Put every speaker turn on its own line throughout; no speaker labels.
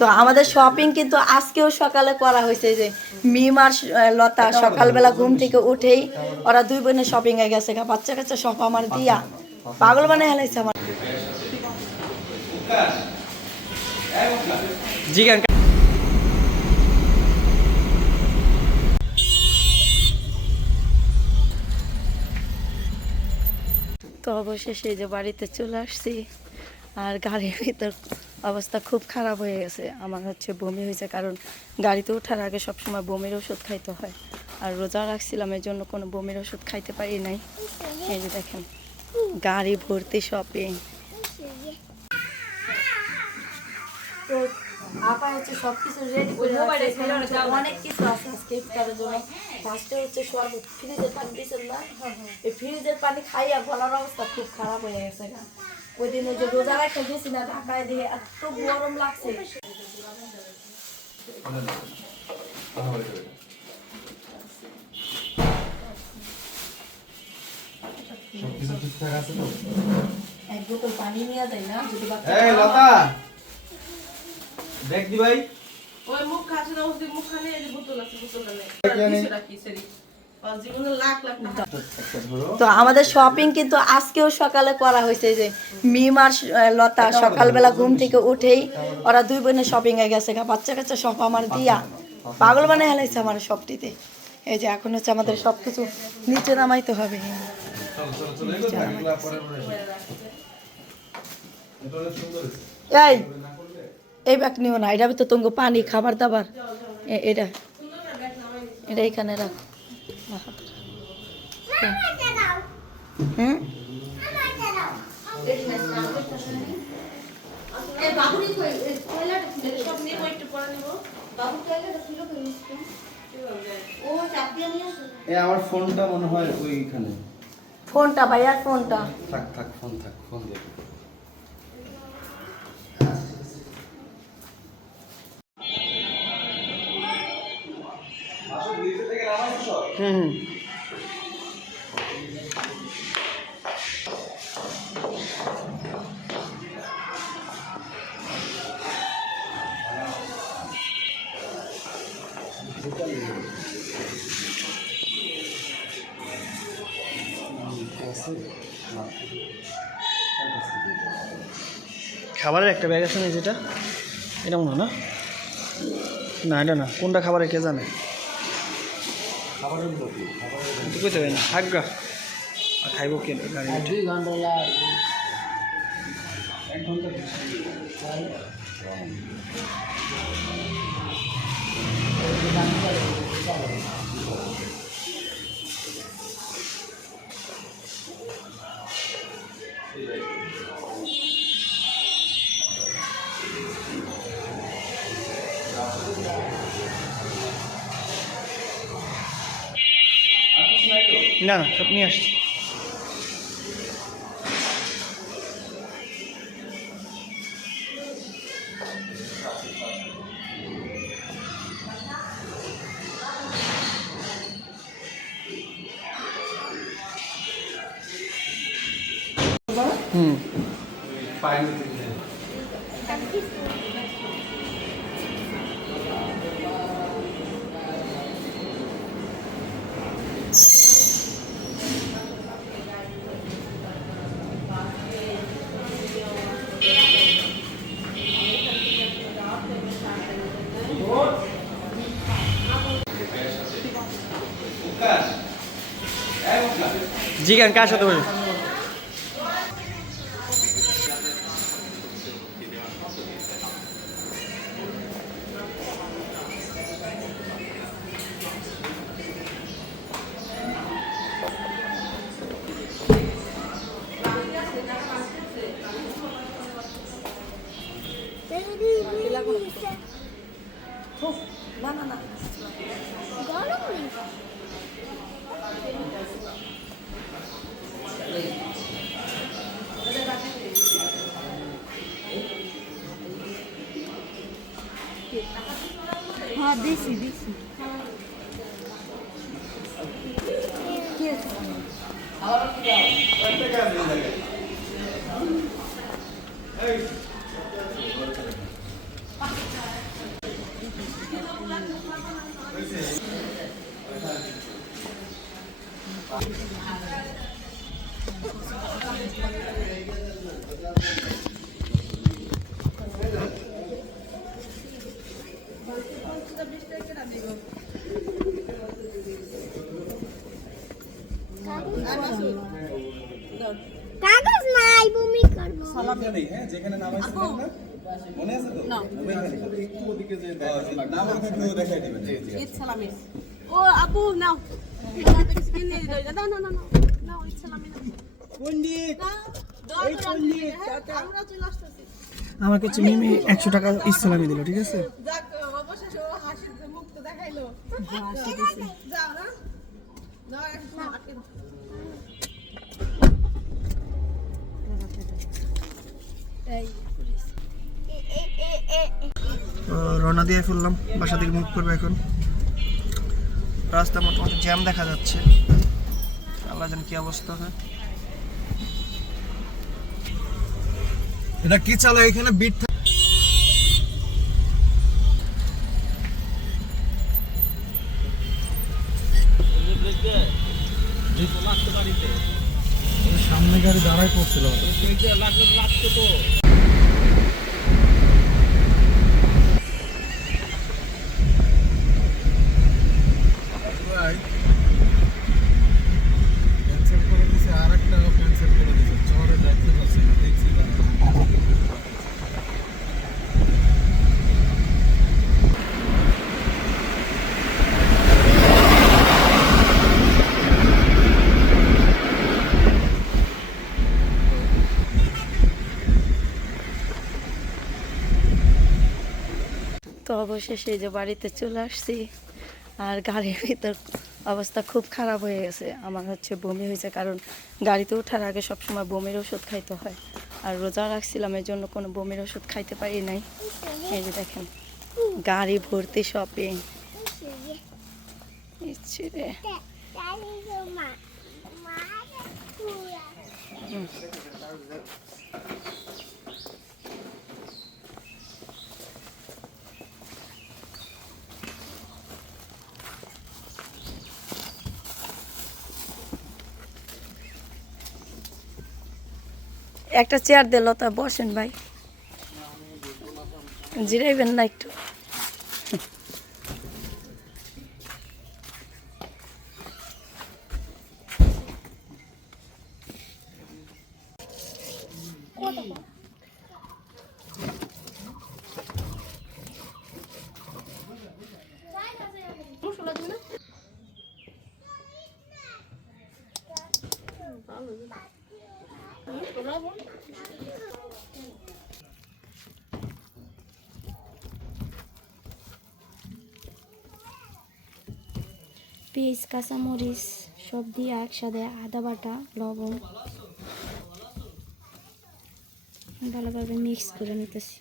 তো আমাদের শপিং কিন্তু আজকেও সকালে করা হয়েছে যে মিম আর লতা সকালবেলা ঘুম থেকে উঠেই ওরা দুই বোনে শপিং এ গেছে বাচ্চা কাচ্চা সব আমার দিয়া। পাগল হেলাইছে আমার। তো অবশেষে যে বাড়িতে চলে আসছি আর গাড়ির ভিতর অবস্থা খুব খারাপ হয়ে গেছে। আমার হচ্ছে বমি হয়েছে কারণ গাড়িতে ওঠার আগে সবসময় বমির ওষুধ খাইতে হয়। আর রোজা রাখছিলাম এর জন্য কোনো বমির ওষুধ খাইতে পারি নাই। এই যে দেখেন গাড়ি ভর্তি শপিং তো আপা হচ্ছে সব কিছু রেডি করে অনেক কিছু আছে আজকে ইফতারের জন্য। ফার্স্টে হচ্ছে শরবত ফ্রিজের পানি দিয়েছেন না। এই ফ্রিজের পানি খাইয়া গলার অবস্থা খুব খারাপ হয়ে গেছে গা। ওই দিন ওই যে রোজা রাখতে গেছি না ঢাকায় দিয়ে এত গরম লাগছে।
সবকিছু ঠিকঠাক আছে তো?
এক বোতল পানি নিয়ে না যদি বাচ্চা
এই লতা! দেখ দি ভাই
ওই মুখ খাচ্ছে না ওই মুখখানে এই বোতল আছে বোতল নেই। কিছু রাখি সরি
তো আমাদের শপিং কিন্তু আজকেও সকালে করা হয়েছে যে মিম আর লতা সকালবেলা ঘুম থেকে উঠেই ওরা দুই বোনে শপিং এ গেছে। বাচ্চা কাচ্চা সব আমার দিয়া। পাগল হেলাইছে আমার সবটিতে। এই যে এখন হচ্ছে আমাদের সব কিছু নিচে নামাইতে হবে। এই এই ব্যাগ নিও না এটা তো তোমাকে পানি, খাবার দাবার। এটা। এটা এখানে রাখো। হুম
আমার ফোনটা মনে হয় ওইখানে।
ফোনটা ভাইয়ার ফোনটা।
থাক থাক ফোন থাক ফোন দেখ
হুম। খাবারের একটা ব্যাগ আছে না যেটা। এটা মনে না? না, এটা না। কোনটা খাবারের কে জানে? কইতে পারি না। থাকগা আর খাইব কে? গাড়ি
দুই ঘণ্টা লাগে
না না সব নিয়ে জিগান কার সাথে বলি
না না না
মনে
ও নাও না না না আমরা চলে আসতেছি
আমাকে হচ্ছে মিমি একশো টাকা ইসলামি দিল, ঠিক আছে?
যাক অবশেষে ও হাসির মুখ তো দেখাইলো যাও না যাও একটু আটকে দাও।
তো রওনা দিয়ে ফেললাম বাসা থেকে মুভ করব এখন। রাস্তা মোটামুটি জ্যাম দেখা যাচ্ছে। আল্লাহ জানি কি অবস্থা হয়
এটা কি চালায়? এখানে বিট সামনে গাড়ি দাঁড়াই পড়ছিল ক্যান্সেল করে দিছে আর একটা ক্যান্সেল করে দিছে শহরে যাইতে পারছি না দেখছি দাঁড়ায়।
তো অবশেষে এই যে বাড়িতে চলে আসছি, আর গাড়ির ভিতর অবস্থা খুব খারাপ হয়ে গেছে। আমার হচ্ছে বমি হয়েছে, কারণ গাড়িতে ওঠার আগে সবসময় বমির ওষুধ খাইতে হয়। আর রোজা রাখছিলাম এর জন্য কোনো বমির ওষুধ খাইতে পারি নাই। এই যে দেখেন, গাড়ি ভর্তি শপিং রে। একটা চেয়ার দিল তা বসেন ভাই। জিরাইবেন না একটু।
পেঁয়াজ, কাঁচামরিচ সব দিয়ে একসাথে আদা বাটা, লবণ ভালোভাবে মিক্স করে নিতেছি।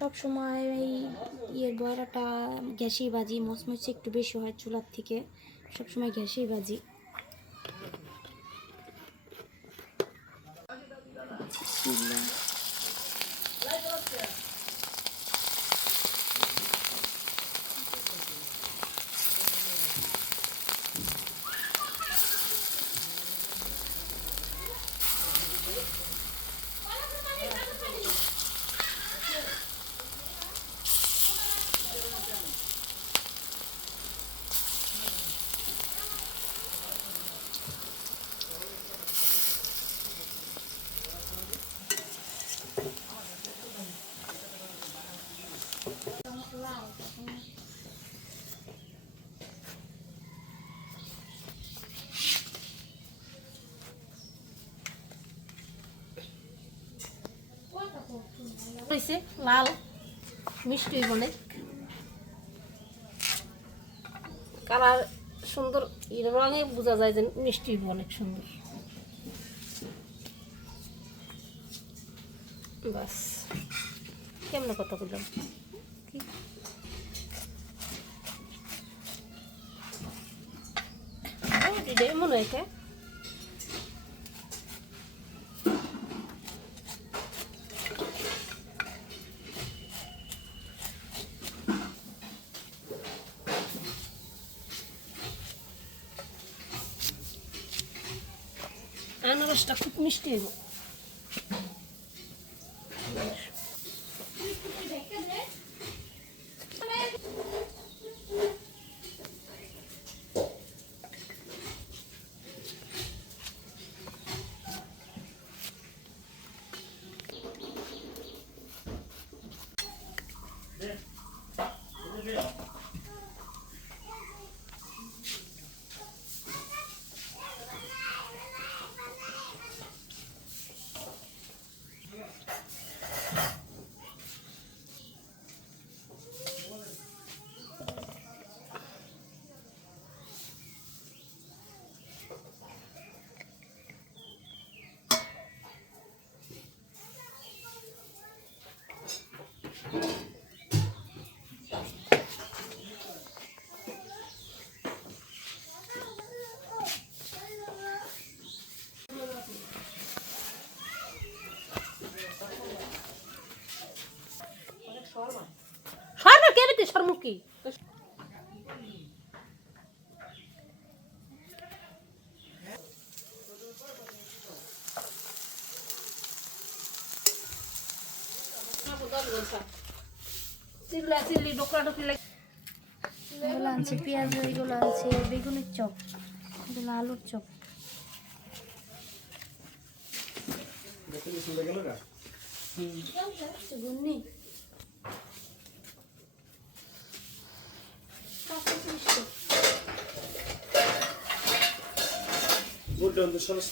সব সময় এই ইয়ের বড়াটা গ্যাসেই বাজি, মচমচে একটু বেশি হয় চুলার থেকে। সব গ্যাসেই ভাজি বাজি
হয়েছে লাল মিষ্টি অনেক কালার সুন্দর রঙে বোঝা যায় যে মিষ্টি অনেক সুন্দর। বাস কেমনে কথা বললাম? মনে হয়েছে আনারসটা খুব মিষ্টি হইব রে শর্মুখী চিল্লা চিল্লি ডোকরা ডোকরি লাগে
এগুলো আনছে পেঁয়াজ এগুলো আনছে বেগুনের চপ এগুলো আলুর চপ। সরস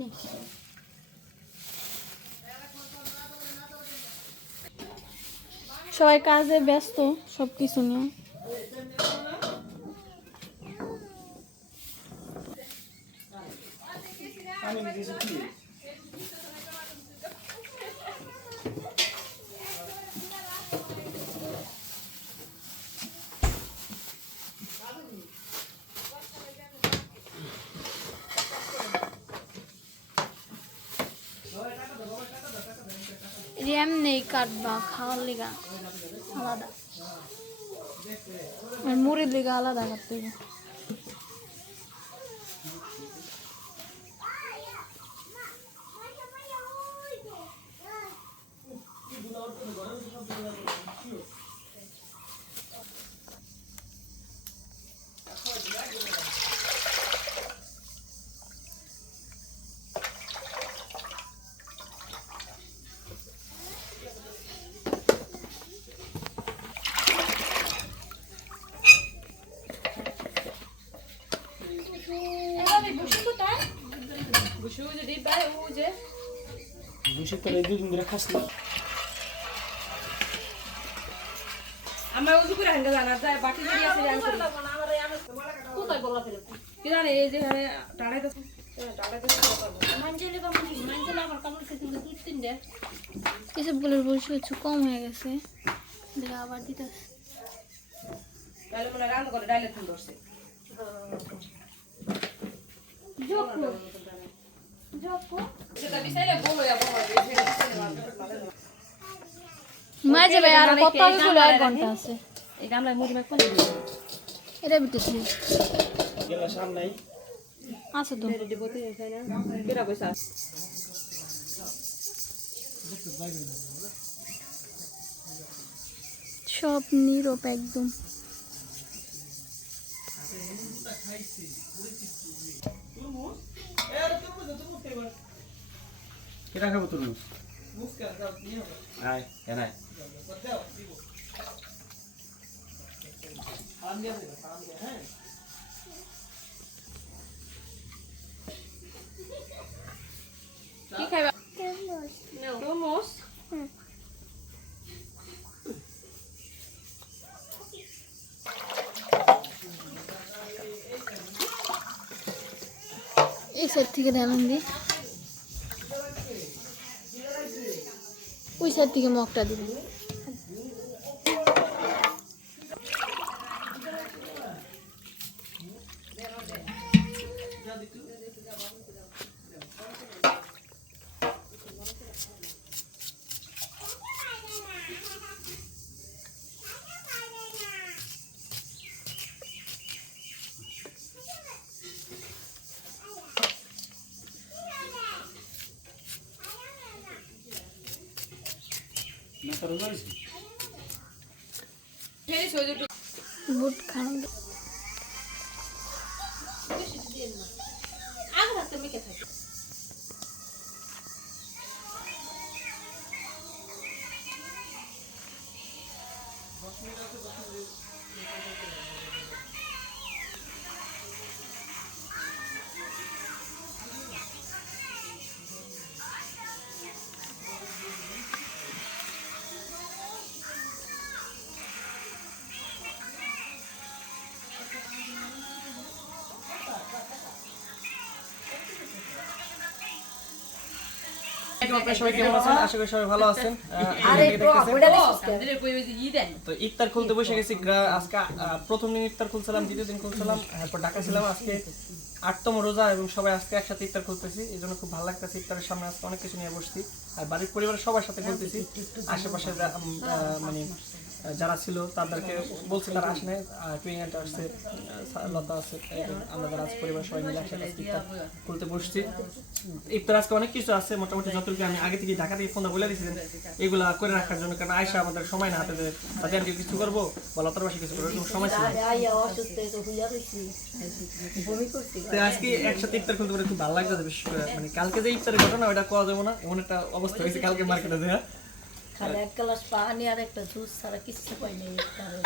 নাকি? সবাই কাজে ব্যস্ত সব কিছু নিয়ে। র্যাম নেই কাটবা খাওয়ার লিগা আলাদা। আর মুড়ির লিগা আলাদা কাটতে হবে।
বসে তোর দুদিন ধরে খাস না
আমার উজু করে হাঙ্গা জানা যায় বাকি যদি আছে জান করি কোথায় বলা ফেলে কি জানি এই যে
এসবগুলোর কম হয়ে গেছে। দেখে আবার দিতে
তাহলে মনে রান্না করে ডাইলে ধরছে।
মাঝে ভাই আর কত আমি বলে এক ঘণ্টা আছে?
এই গামলায় মুড়ি মাখ কোন
এটা বিতেছি
গেলা সামনে
আছে তো।
রেডি বতে যাই না কেরা পয়সা
সব নীরব একদম।
কেটা খাব তরমুজ আয় কেন আয়।
কি খাইবা? তরমুজ
এই সাইড থেকে ঢালান দি ওই সাইড থেকে মগটা দিবি। বুট খান
আগে থাকতে কে থাকে।
আপনারা সবাই কেমন আছেন? আশা করি সবাই ভালো আছেন। তো ইফতার খুলতে বসে গেছি আজকে প্রথম দিন ইফতার খুলছিলাম দ্বিতীয় দিন খুলছিলাম তারপর ঢাকা ছিলাম আজকে আটতম রোজা এবং সবাই আজকে একসাথে ইফতার খুলতেছি। এই জন্য খুব ভালো লাগতেছে ইফতারের সামনে আজকে অনেক কিছু নিয়ে বসছি। আর বাড়ির পরিবারের সবার সাথে খুলতেছি আশেপাশে যা- মানে যারা ছিল তাদেরকে বলছে তারা আসে নাই। আসছে লতা আছে আমরা যারা আজ পরিবার সবাই মিলে একসাথে ইফতার করতে বসছি। ইফতার আজকে অনেক কিছু আছে মোটামুটি যতটুকু আমি আগে থেকে ঢাকা থেকে ফোনটা বলে দিয়েছিলেন এগুলা করে রাখার জন্য কারণ আয়সা আমাদের সময় না হাতে যে আমি কিছু করব? বা লতার বাসে কিছু করব সময় ছিল আজকে একসাথে ইফতার করতে পারে খুব ভালো লাগছে বিশেষ করে মানে কালকে যে ইফতারের ঘটনা ওটা কোয়া যাব না এমন একটা অবস্থা হয়েছে কালকে মার্কেটে দেয়া
খালি এক গ্লাস পানি আর একটা জুস ছাড়া কিচ্ছু পাইনি ইফতারে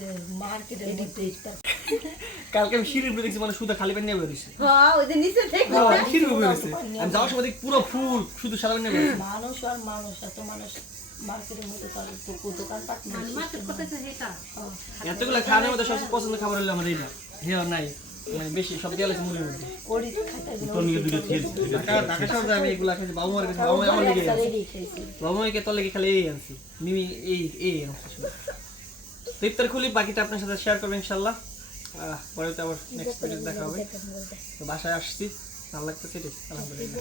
যে মার্কেটের মধ্যে ইফতার
কালকে আমি সিঁড়ির উপরে দেখছি মানে শুধু খালি পানি নিয়ে বেরোছি
হ্যাঁ ওই যে নিচে থেকে
সিঁড়ির উপরে বেরোছে আমি যাওয়ার সময় দেখি পুরো ফুল শুধু সাদা পানি নিয়ে
মানুষ আর মানুষ এত মানুষ মার্কেটের মধ্যে তার দোকান পাট
মার্কেট করতেছে সেটা
এতগুলো খাওয়ানোর মধ্যে সবচেয়ে পছন্দ খাবার হলো আমার এইটা। নাই। মানে বেশি সব দিয়ে লাগছে মুড়ির মধ্যে।
কড়ি খাইতে
ঢাকা ঢাকা শহরে আমি এগুলা খাইছি বাবু মার কাছে বাবু মা আমার লেগে আছে।
রেডি খাইছি
বাবু মাকে তোর লেগে খালি এই আনছি। মিমি এই এই আনছি। তো ইফতার খুলি বাকিটা আপনার সাথে শেয়ার করব ইনশাল্লাহ। পরে তো আবার নেক্সট ভিডিও দেখা হবে। তো বাসায় আসছি। ভালো লাগতো আলহামদুলিল্লাহ।